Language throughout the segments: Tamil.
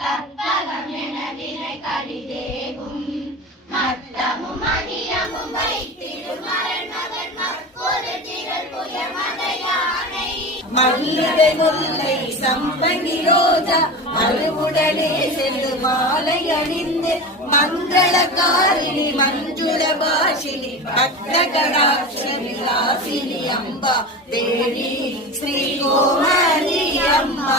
கற்பகம் என வினை கடிதேகும் மத்தமும் மதியமும் வைத்திடுமரன் மகன் மற்கொரு திரள் புய மதையானை மல்லிகை முல்லை சம்பங்கி ரோஜா மறுவுடனே சென்று மாலை அணிந்து மங்களகாரிணி மஞ்சுள பாஷினி பக்தகடாட்சமிலாசினி அம்பா தேவி ஸ்ரீ கோமதி அம்மா.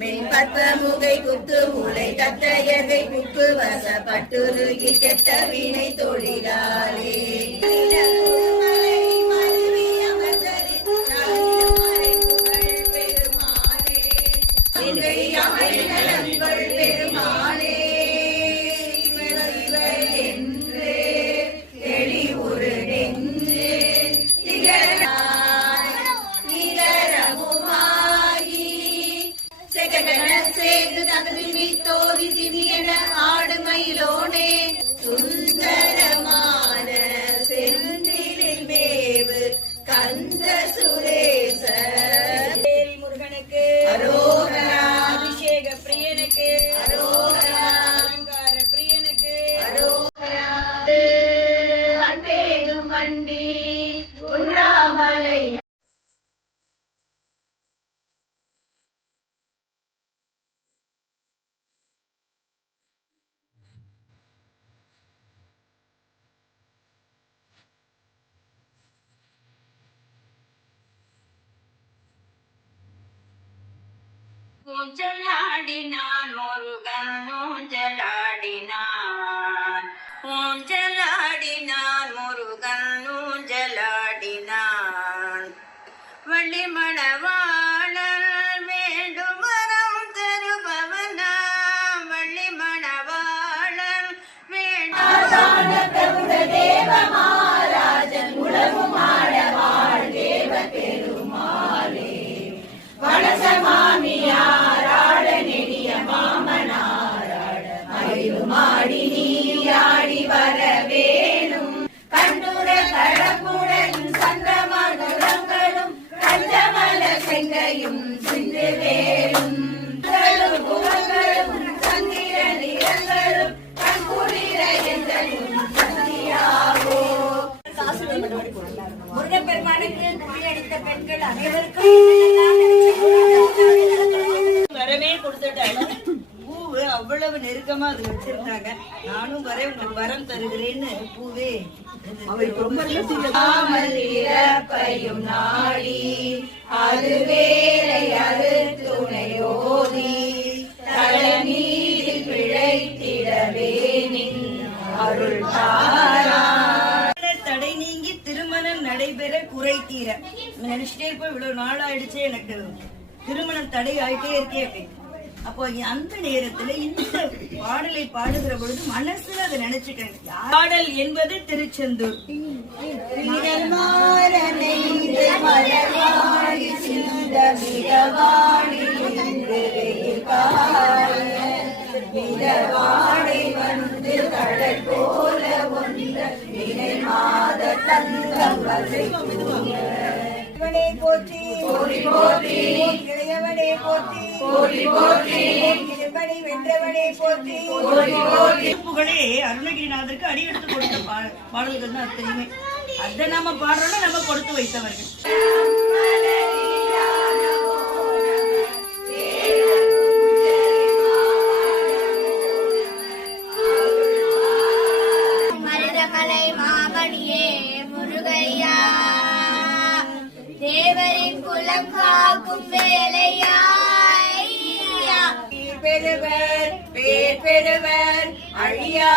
மென்பற்பமுகை குத்து மூளை தத்தையகை குப்பு வச பட்டுருகி கெட்ட வினை தொழிலாளே பெருமாளே என்று தெளிவுறு நெஞ்சு சேது தகுதி தோதி திவியன ஆடுமயிலோனே சுந்தரமான செந்திலில் மேவு கந்த சுரேச முருகனுக்கு அரோகரா, அபிஷேக பிரியனுக்கு அரோகரா, அலங்கார பிரியனுக்கு அரோகரா. அன்பேதும் வண்டி உண்ணாமலை ஊஞ்சலாடினான் முருகன் ஊஞ்சலாடினான் ஊஞ்சலாடினான் முருகன் ஊஞ்சலாடினான் வள்ளி மணவாளன் வேண்டும் வரம் தருபவனா வள்ளி மணவாளன் வேண்டும் தேவ மகாராஜன் உலகும் ஆடவாள் தேவ பெருமாளே வனசமாமியாராட நெடிய மாமனாராட மயிலுமாடி நீராடி வர வேணும் கண்டுர கழப்புடன் சந்தமனுரங்களும் கஞ்சமல செங்கையும் சிந்து வேலும் புகங்களும் சந்திர நிறங்களும் கண்குளிர எங்களும் சந்தியாவோ. முருகப்பெருமானுக்கு குடியடித்த பெண்கள் அனைவருக்கும் வரமே கொடுத்துட்டாங்க. பூவு அவ்வளவு நெருக்கமா அது வச்சிருந்தாங்க. நானும் வர உங்களுக்கு வரம் தருகிறேன்னு பூவே பையும் நாடி அது வேலை அரு துணையோதி தலைமீதில் பிழைத்திடவே நின் அருள் தாரா. தடை நீங்கி திருமணம் நடைபெற குறை தீர நினைச்சிட்டே இருப்போம். இவ்வளவு நாள் ஆயிடுச்சு எனக்கு திருமணம் தடை ஆயிட்டே இருக்கே அப்படின்னு. அப்போ அந்த நேரத்துல இந்த பாடலை பாடுகிற பொழுது மனசுல அதை நினைச்சுட்டேன். பாடல் என்பது திருச்செந்தூர். வந்து கடல் போல ஒன்று மாத தங்கம் போற்றி இளையவனே போற்றி வென்றவனே போற்றி. புகழே அருணகிரிநாதருக்கு அடி எடுத்து கொடுத்த பாடல்கள் தான் தெரியுமே. அதை நாம பாடுறோம்னா நம்ம கொடுத்து வைத்தவர்கள். மருதமலை மாமணியே முருகையா தேவரின் குலம் காக்கும் வேலையா பெறுவர் பேர் பெறுவர் அழியா